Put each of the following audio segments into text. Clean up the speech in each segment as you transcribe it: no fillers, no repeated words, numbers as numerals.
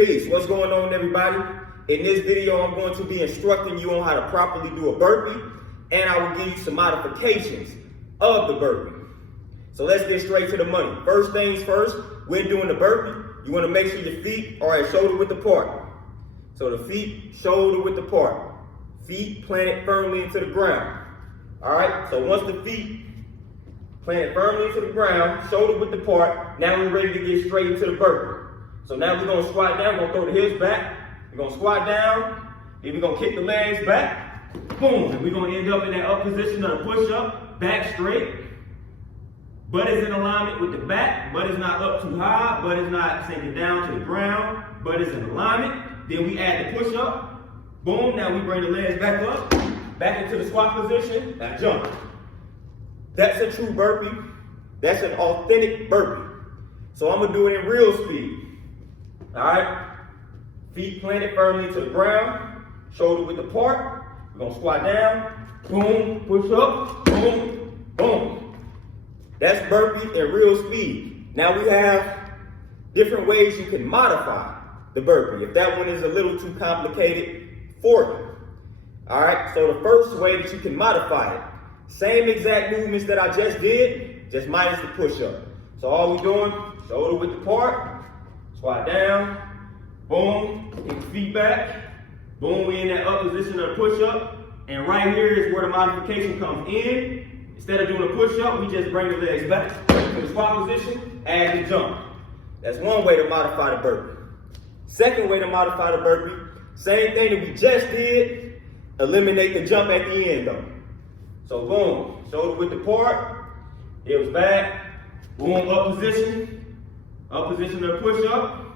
Peace. What's going on, everybody? In this video, I'm going to be instructing you on how to properly do a burpee, and I will give you some modifications of the burpee. So let's get straight to the money. First things first, when doing the burpee, you want to make sure your feet are at shoulder width apart. So the feet shoulder width apart. Feet planted firmly into the ground. All right, so once the feet planted firmly into the ground, shoulder width apart, now we're ready to get straight into the burpee. So now we're gonna squat down, we're gonna throw the hips back, we're gonna squat down, then we're gonna kick the legs back, boom, and we're gonna end up in that up position of the push-up, back straight. Butt is in alignment with the back, butt is not up too high, butt is not sinking down to the ground, butt is in alignment. Then we add the push-up, boom, now we bring the legs back up, back into the squat position, now jump. That's a true burpee, that's an authentic burpee. So I'm gonna do it in real speed. All right, feet planted firmly to the ground, shoulder width apart. We're gonna squat down, boom, push up, boom, boom. That's burpee in real speed. Now we have different ways you can modify the burpee if that one is a little too complicated for you. All right, so the first way that you can modify it, same exact movements that I just did, just minus the push-up. So all we're doing, shoulder width apart, squat down, boom, kick the feet back, boom, we in that up position of the push-up, and right here is where the modification comes in. Instead of doing a push-up, we just bring the legs back to the squat position, add the jump. That's one way to modify the burpee. Second way to modify the burpee, same thing that we just did, eliminate the jump at the end though. So boom, shoulder width apart, hips back, boom, up position of the push-up,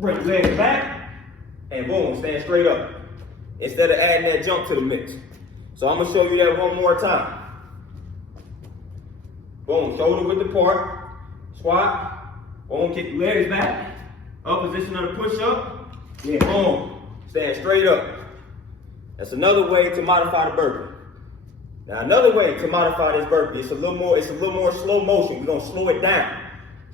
bring the legs back, and boom, stand straight up. Instead of adding that jump to the mix. So I'm gonna show you that one more time. Boom, shoulder width apart, squat, boom, kick the legs back, up position of the push-up, then boom, stand straight up. That's another way to modify the burpee. Now another way to modify this burpee, it's a little more slow motion. We're gonna slow it down.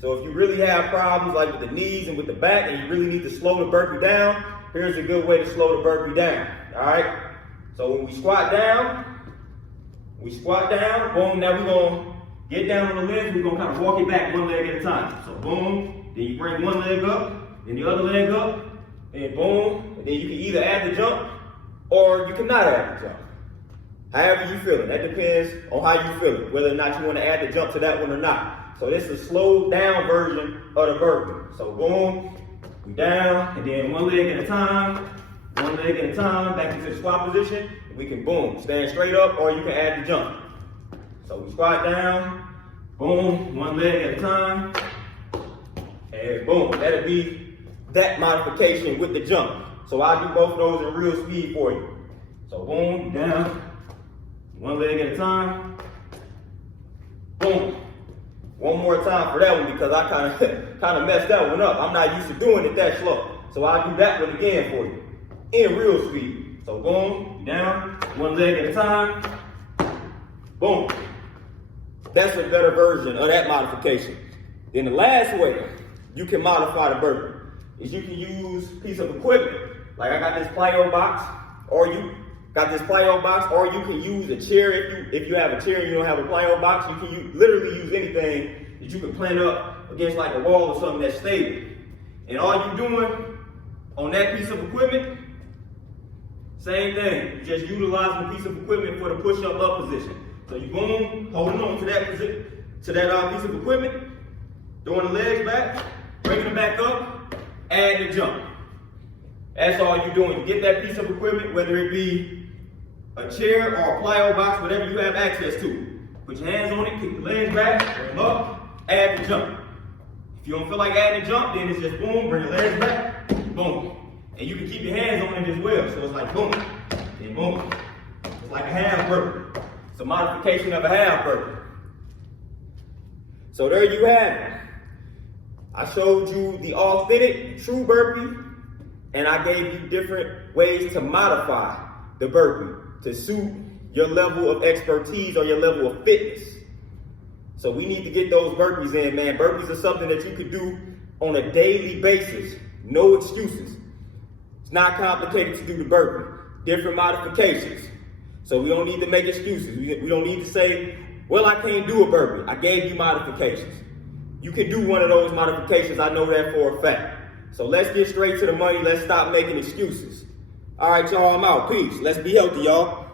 So if you really have problems like with the knees and with the back and you really need to slow the burpee down, here's a good way to slow the burpee down, all right? So when we squat down, boom, now we're gonna get down on the legs, we're gonna kind of walk it back one leg at a time. So boom, then you bring one leg up, then the other leg up, and boom, and then you can either add the jump or you cannot add the jump. However you feel it, that depends on how you feel it, whether or not you wanna add the jump to that one or not. So this is a slowed down version of the burpee. So boom, we down, and then one leg at a time, back into the squat position. We can boom, stand straight up, or you can add the jump. So we squat down, boom, one leg at a time, and boom, that'll be that modification with the jump. So I'll do both of those in real speed for you. So boom, down, one leg at a time, boom. One more time for that one because I kind of messed that one up. I'm not used to doing it that slow. So I'll do that one again for you in real speed. So boom, down, one leg at a time, boom. That's a better version of that modification. Then the last way you can modify the burpee is you can use a piece of equipment. Like I got this plyo box, or you can use a chair if you have a chair and you don't have a plyo box. You can literally use anything that you can plant up against like a wall or something that's stable. And all you're doing on that piece of equipment, same thing. You're just utilizing a piece of equipment for the push-up up position. So you boom, holding on to that piece of equipment, throwing the legs back, bringing them back up, add the jump. That's all you're doing. You get that piece of equipment, whether it be a chair or a plyo box, whatever you have access to. Put your hands on it, kick the legs back, bring them up, add the jump. If you don't feel like adding the jump, then it's just boom, bring your legs back, boom. And you can keep your hands on it as well. So it's like boom, and boom. It's like a half burpee. It's a modification of a half burpee. So there you have it. I showed you the authentic, true burpee, and I gave you different ways to modify the burpee to suit your level of expertise or your level of fitness. So we need to get those burpees in, man. Burpees are something that you could do on a daily basis No excuses. It's not complicated to do the burpee. Different modifications. So we don't need to make excuses. We don't need to say, well, I can't do a burpee. I gave you modifications. You can do one of those modifications. I know that for a fact. So let's get straight to the money. Let's stop making excuses. All right, y'all, I'm out. Peace. Let's be healthy, y'all.